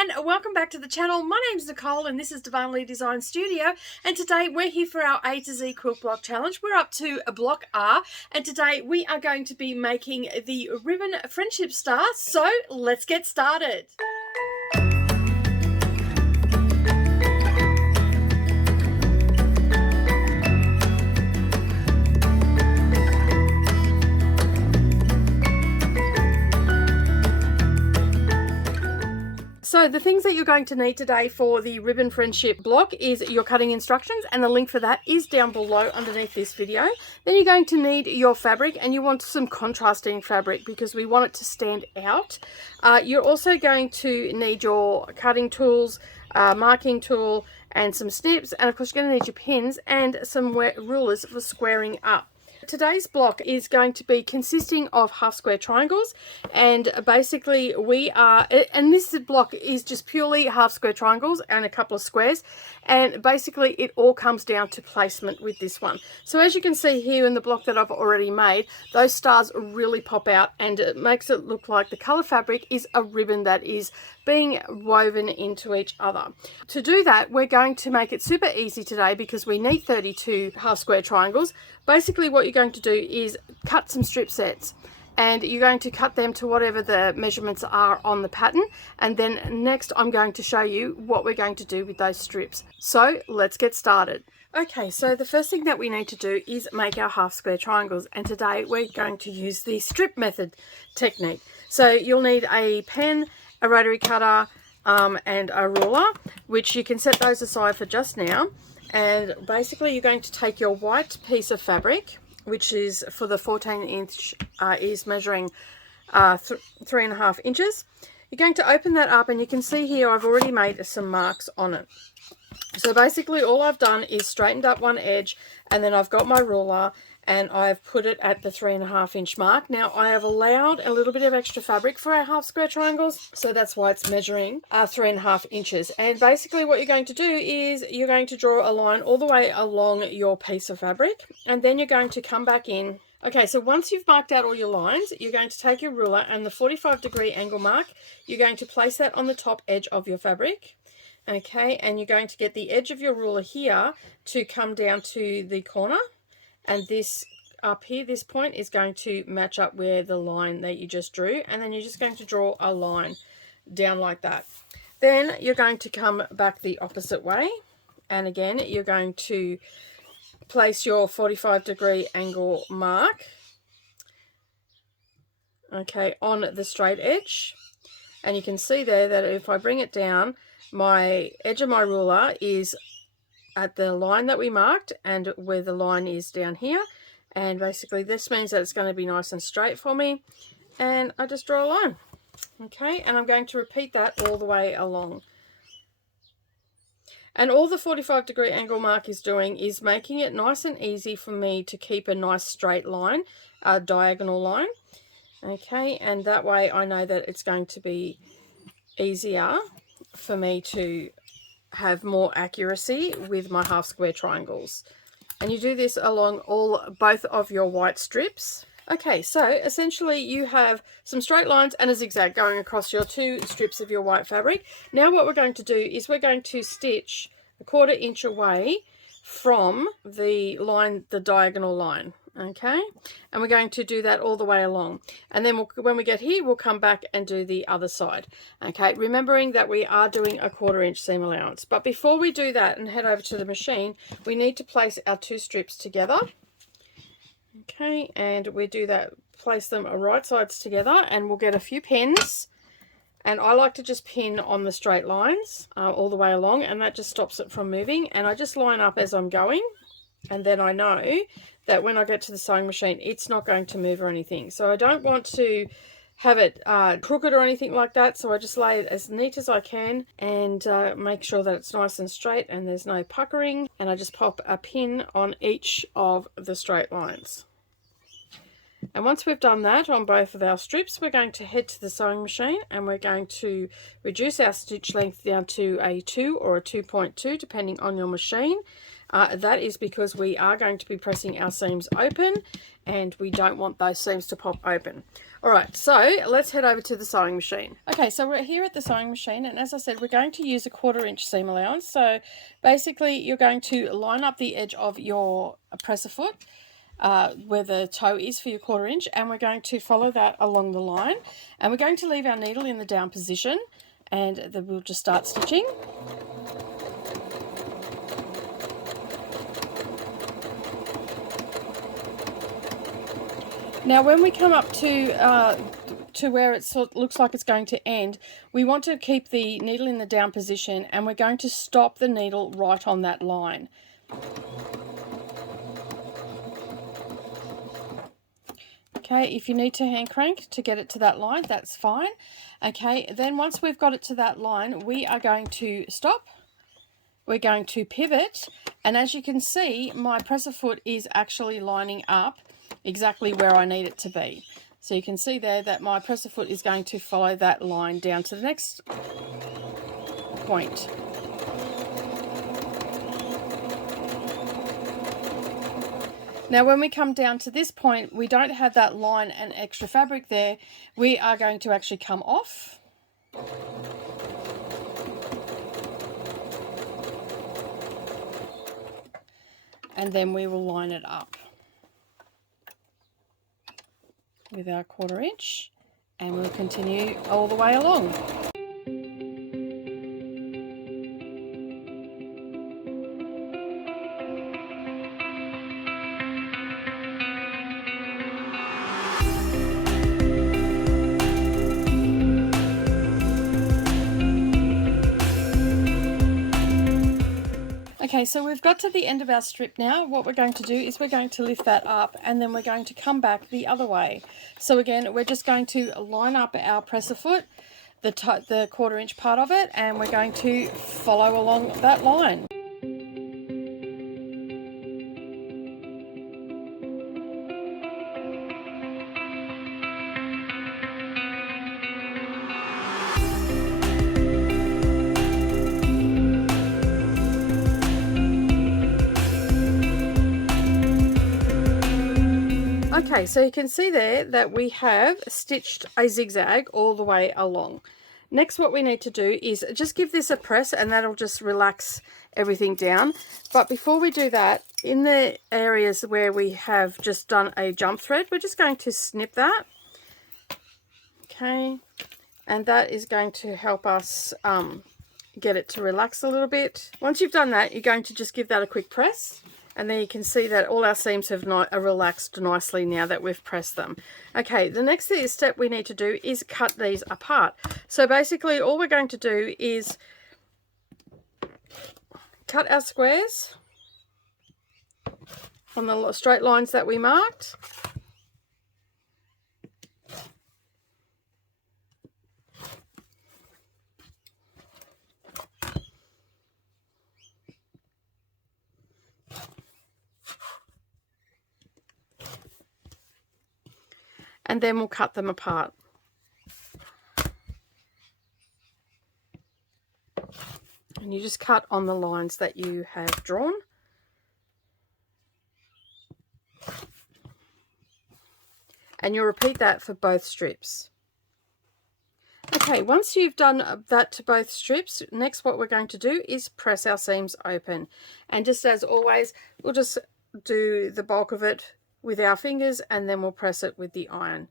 and welcome back to the channel. My name's Nicole and this is Darvanalee Designs Studio, and today we're here for our A to Z Quilt Block Challenge. We're up to block R, and today we are going to be making the ribbon friendship star, so let's get started. So the things that you're going to need today for the ribbon friendship block is your cutting instructions, and the link for that is down below underneath this video. Then you're going to need your fabric, and you want some contrasting fabric because we want it to stand out. You're also going to need your cutting tools, marking tool, and some snips, and of course you're going to need your pins and some rulers for squaring up. Today's block is going to be consisting of half square triangles, and basically this block is just purely half square triangles and a couple of squares, and basically it all comes down to placement with this one. So as you can see here in the block that I've already made, those stars really pop out and it makes it look like the color fabric is a ribbon that is being woven into each other. To do that, we're going to make it super easy today because we need 32 half square triangles. Basically what you're going to do is cut some strip sets, and you're going to cut them to whatever the measurements are on the pattern, and then next I'm going to show you what we're going to do with those strips. So let's get started. Okay, so the first thing that we need to do is make our half square triangles, and today we're going to use the strip method technique. So you'll need a pen, a rotary cutter, and a ruler, which you can set those aside for just now. And basically you're going to take your white piece of fabric, which is for the 14 inch, is measuring 3.5 inches. You're going to open that up, and you can see here I've already made some marks on it. So basically all I've done is straightened up one edge, and then I've got my ruler and I've put it at the 3.5 inch mark. Now I have allowed a little bit of extra fabric for our half square triangles, so that's why it's measuring 3.5 inches. And basically what you're going to do is you're going to draw a line all the way along your piece of fabric, and then you're going to come back in. Okay, so once you've marked out all your lines, you're going to take your ruler and the 45-degree angle mark, you're going to place that on the top edge of your fabric. Okay, and you're going to get the edge of your ruler here to come down to the corner, and this up here, this point is going to match up where the line that you just drew, and then you're just going to draw a line down like that. Then you're going to come back the opposite way, and again you're going to place your 45-degree angle mark, okay, on the straight edge. And you can see there that if I bring it down, my edge of my ruler is at the line that we marked, and where the line is down here, and basically this means that it's going to be nice and straight for me, and I just draw a line. Okay, and I'm going to repeat that all the way along. And all the 45-degree angle mark is doing is making it nice and easy for me to keep a nice straight line, a diagonal line. Okay, and that way I know that it's going to be easier for me to have more accuracy with my half square triangles. And you do this along both of your white strips. Okay, so essentially you have some straight lines and a zigzag going across your two strips of your white fabric. Now what we're going to do is we're going to stitch 1/4 inch away from the line, the diagonal line. Okay, and we're going to do that all the way along, and then when we get here we'll come back and do the other side. Okay, remembering that we are doing a 1/4 inch seam allowance. But before we do that and head over to the machine, we need to place our two strips together. Okay, and we do that, place them right sides together, and we'll get a few pins. And I like to just pin on the straight lines all the way along, and that just stops it from moving. And I just line up as I'm going, and then I know that when I get to the sewing machine it's not going to move or anything. So I don't want to have it crooked or anything like that, so I just lay it as neat as I can and make sure that it's nice and straight and there's no puckering, and I just pop a pin on each of the straight lines. And once we've done that on both of our strips, we're going to head to the sewing machine, and we're going to reduce our stitch length down to a 2 or a 2.2 depending on your machine. That is because we are going to be pressing our seams open and we don't want those seams to pop open. All right, so let's head over to the sewing machine. Okay, so we're here at the sewing machine, and as I said, we're going to use a 1/4 inch seam allowance. So basically you're going to line up the edge of your presser foot where the toe is for your 1/4 inch, and we're going to follow that along the line, and we're going to leave our needle in the down position, and then we'll just start stitching. Now when we come up to where it looks like it's going to end, we want to keep the needle in the down position, and we're going to stop the needle right on that line. Okay, if you need to hand crank to get it to that line, that's fine. Okay, then once we've got it to that line, we are going to stop. We're going to pivot, and as you can see, my presser foot is actually lining up exactly where I need it to be. So you can see there that my presser foot is going to follow that line down to the next point. Now when we come down to this point, we don't have that line and extra fabric there. We are going to actually come off. And then we will line it up with our 1/4 inch, and we'll continue all the way along. Okay, so we've got to the end of our strip now. What we're going to do is we're going to lift that up, and then we're going to come back the other way. So again, we're just going to line up our presser foot, the 1/4 inch part of it, and we're going to follow along that line. Okay, so you can see there that we have stitched a zigzag all the way along. Next, what we need to do is just give this a press, and that'll just relax everything down. But before we do that, in the areas where we have just done a jump thread, we're just going to snip that. Okay, and that is going to help us get it to relax a little bit. Once you've done that, you're going to just give that a quick press. And then you can see that all our seams have relaxed nicely now that we've pressed them. Okay, the next step we need to do is cut these apart. So basically all we're going to do is cut our squares on the straight lines that we marked. And then we'll cut them apart. And you just cut on the lines that you have drawn. And you'll repeat that for both strips. Okay, once you've done that to both strips, next what we're going to do is press our seams open. And just as always, we'll just do the bulk of it with our fingers, and then we'll press it with the iron.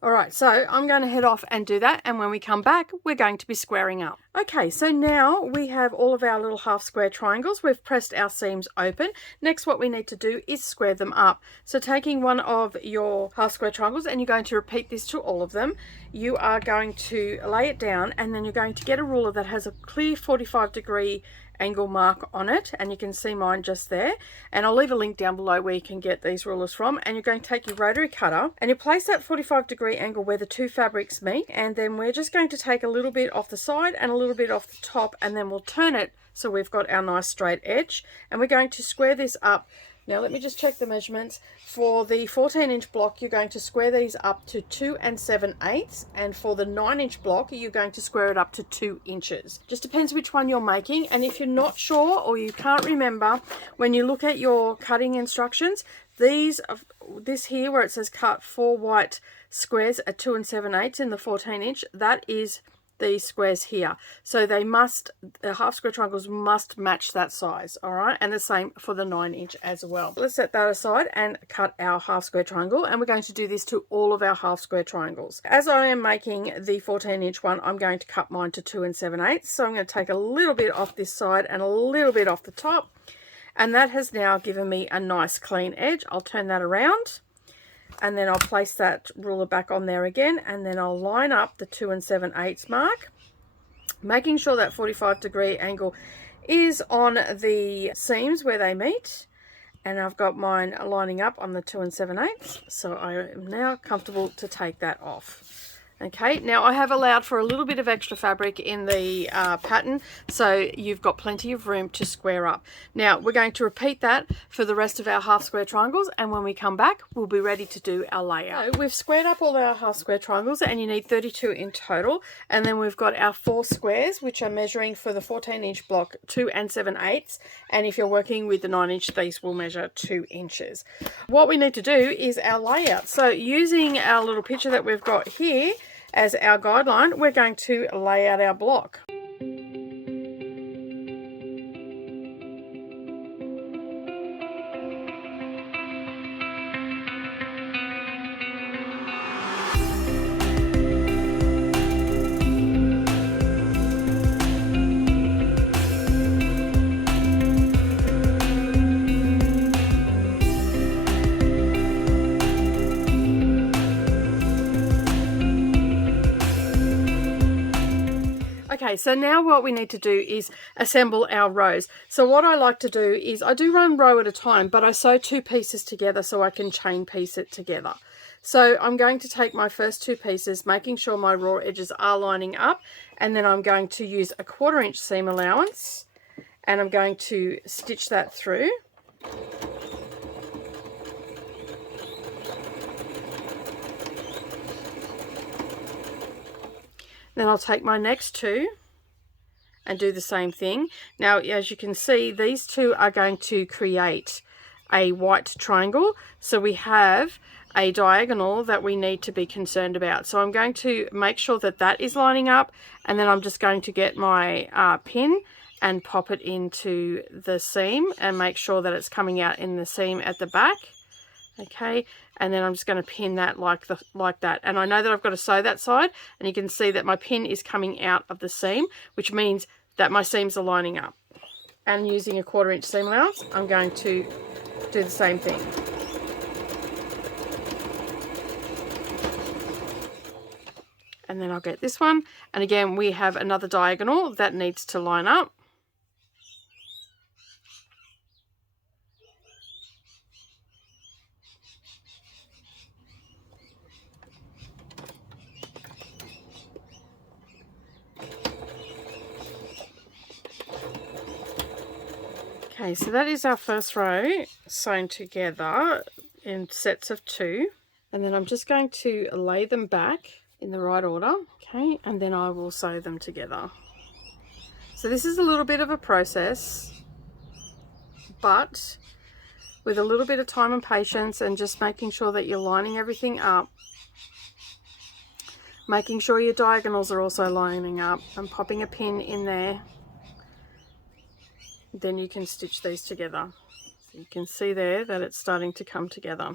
Alright, so I'm going to head off and do that, and when we come back, we're going to be squaring up. Okay, so now we have all of our little half square triangles. We've pressed our seams open. Next, what we need to do is square them up. So taking one of your half square triangles, and you're going to repeat this to all of them, you are going to lay it down, and then you're going to get a ruler that has a clear 45-degree angle mark on it, and you can see mine just there, and I'll leave a link down below where you can get these rulers from. And you're going to take your rotary cutter and you place that 45-degree angle where the two fabrics meet, and then we're just going to take a little bit off the side and a little bit off the top, and then we'll turn it so we've got our nice straight edge, and we're going to square this up Now let me just check the measurements. For the 14-inch block, you're going to square these up to 2 7/8, and for the 9-inch block, you're going to square it up to 2 inches. Just depends which one you're making, and if you're not sure or you can't remember, when you look at your cutting instructions, this here where it says cut 4 white squares at 2 7/8 in the 14-inch, that is these squares here, so they must, the half square triangles must match that size. All right, and the same for the 9-inch as well. Let's set that aside and cut our half square triangle, and we're going to do this to all of our half square triangles. As I am making the 14-inch one, I'm going to cut mine to 2 7/8, so I'm going to take a little bit off this side and a little bit off the top, and that has now given me a nice clean edge. I'll turn that around, and then I'll place that ruler back on there again, and then I'll line up the 2 7/8 mark, making sure that 45-degree angle is on the seams where they meet, and I've got mine lining up on the 2 7/8, so I am now comfortable to take that off. Okay, now I have allowed for a little bit of extra fabric in the pattern, so you've got plenty of room to square up. Now we're going to repeat that for the rest of our half square triangles, and when we come back, we'll be ready to do our layout. So we've squared up all our half square triangles, and you need 32 in total, and then we've got our 4 squares, which are measuring for the 14-inch block 2 7/8, and if you're working with the 9-inch, these will measure 2 inches. What we need to do is our layout. So using our little picture that we've got here as our guideline, we're going to lay out our block. Okay, so now what we need to do is assemble our rows. So what I like to do is I do one row at a time, but I sew 2 pieces together so I can chain piece it together. So I'm going to take my first 2 pieces, making sure my raw edges are lining up, and then I'm going to use a 1/4 inch seam allowance, and I'm going to stitch that through. Then I'll take my next 2 and do the same thing. Now, as you can see, these 2 are going to create a white triangle. So we have a diagonal that we need to be concerned about. So I'm going to make sure that that is lining up, and then I'm just going to get my pin and pop it into the seam and make sure that it's coming out in the seam at the back. Okay, and then I'm just going to pin that like that, and I know that I've got to sew that side, and you can see that my pin is coming out of the seam, which means that my seams are lining up. And using a 1/4 inch seam allowance, I'm going to do the same thing. And then I'll get this one, and again we have another diagonal that needs to line up. Okay, so that is our first row sewn together in sets of 2, and then I'm just going to lay them back in the right order. Okay, and then I will sew them together. So this is a little bit of a process, but with a little bit of time and patience, and just making sure that you're lining everything up, making sure your diagonals are also lining up, and popping a pin in there. Then you can stitch these together. So you can see there that it's starting to come together.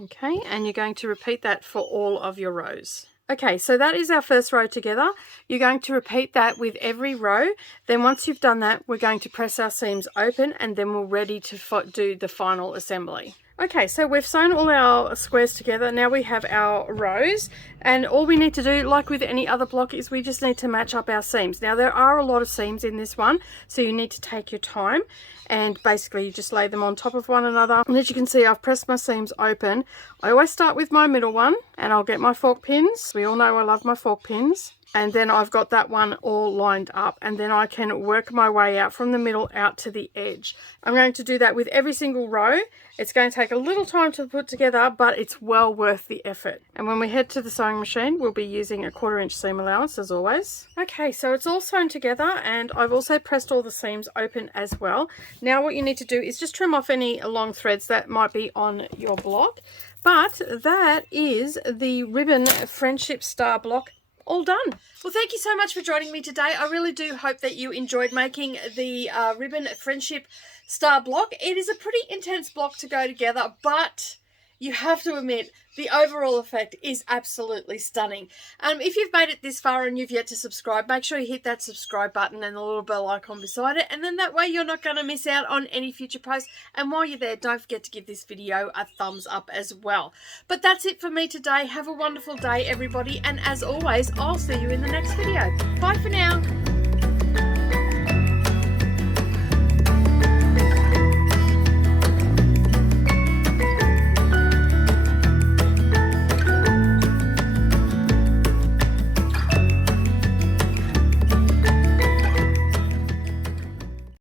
Okay, and you're going to repeat that for all of your rows. Okay, so that is our first row together. You're going to repeat that with every row. Then once you've done that, we're going to press our seams open, and then we're ready to do the final assembly. Okay, so we've sewn all our squares together. Now we have our rows, and all we need to do, like with any other block, is we just need to match up our seams. Now there are a lot of seams in this one, so you need to take your time, and basically you just lay them on top of one another. And as you can see, I've pressed my seams open. I always start with my middle one, and I'll get my fork pins. We all know I love my fork pins. and then I've got that one all lined up, and then I can work my way out from the middle out to the edge. I'm going to do that with every single row. It's going to take a little time to put together, but it's well worth the effort. And when we head to the sewing machine, we'll be using a 1/4 inch seam allowance as always. Okay, so it's all sewn together, and I've also pressed all the seams open as well. Now what you need to do is just trim off any long threads that might be on your block. But that is the Ribbon Friendship Star block all done. Well, thank you so much for joining me today. I really do hope that you enjoyed making the Ribbon Friendship Star block. It is a pretty intense block to go together, but you have to admit the overall effect is absolutely stunning. If you've made it this far and you've yet to subscribe, make sure you hit that subscribe button and the little bell icon beside it, and then that way you're not going to miss out on any future posts. And while you're there, don't forget to give this video a thumbs up as well. But that's it for me today. Have a wonderful day, everybody, and as always, I'll see you in the next video. Bye for now.